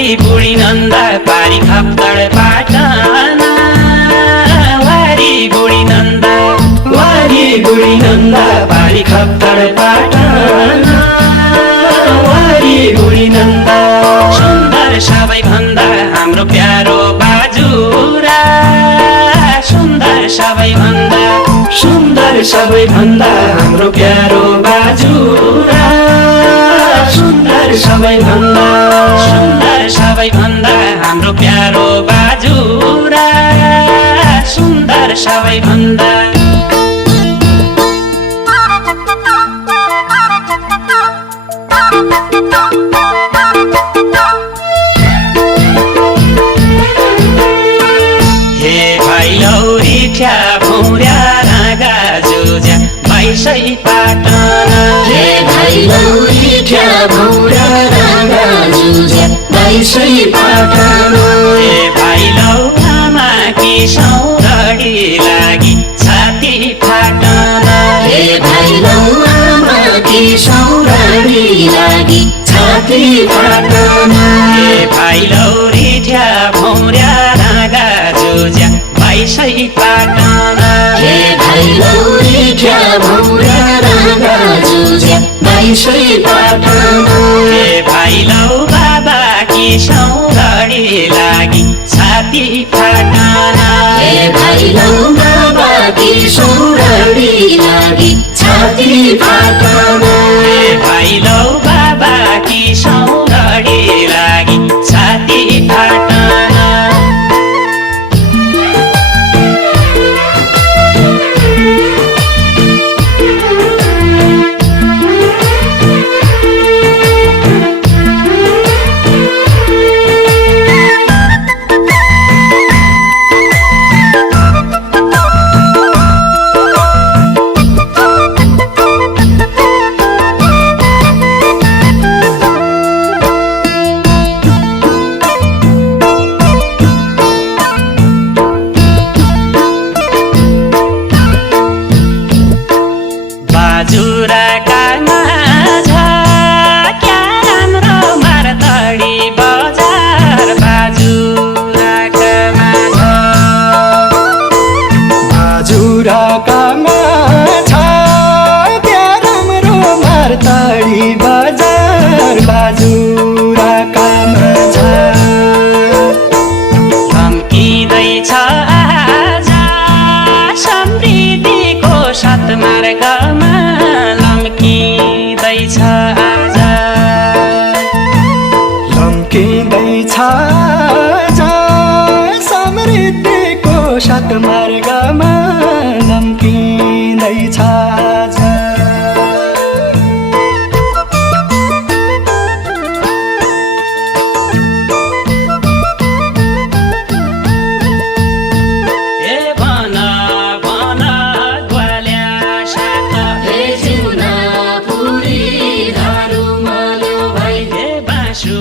बुढी नन्दा पारी खप्तड पाटना वारी बुढी नन्दा पारी खप्तड पाटना वारी बुढी नन्दा सुन्दर सबैभन्दा हाम्रो प्यारो बाजुरा सुन्दर सबैभन्दा हाम्रो प्यारो बाजुरा सुन्दर सबैभन्दा हाम्रो प्यारो बाजुरा सुन्दर सबैभन्दा हे भाइ लौरिठ्या भौर्या रागा जुज्या बाइसै पाटना हे भाइ लौरिठ्या भौर्या रागा जुज्या बाइसै पाटना हे भाइ लौ आमाकी सौरडी लागि छाती फाटना हे भाइ लौ आमाकी सौरडी लागि छाती फाटना हे भाइ लौरिठ्या भौर्या रागा जुज्या बाइसै पाटना हे भाइ लौरिठ्या भौर्या रागा जुज्या बाइसै पाटना हे भाइ लौ बाबाकी सौरडी लागि छाती फाटना हे भाइ लौ बाबाकी सौरडी लागि छाती फाटना हे भाइ लौ बाबाकी सौरडी लागि छाती फाटना बाजुराका माझा क्या राम्रो मारतडी बजार बाजुराका माझा बाजुराका माझा क्या राम्रो मारतडी बजार बाजुराका माझा धम्किँदैछ आज समृद्धिको सात मार्गमा लम्किँदैछ आज लम्किँदैछ आज समृद्धिको सात मार्गमा लम्किँदैछ आज हे भन भन ग्वाल्या साथ हे जिउना पुरी धारू मालो भाइ हे बाँसु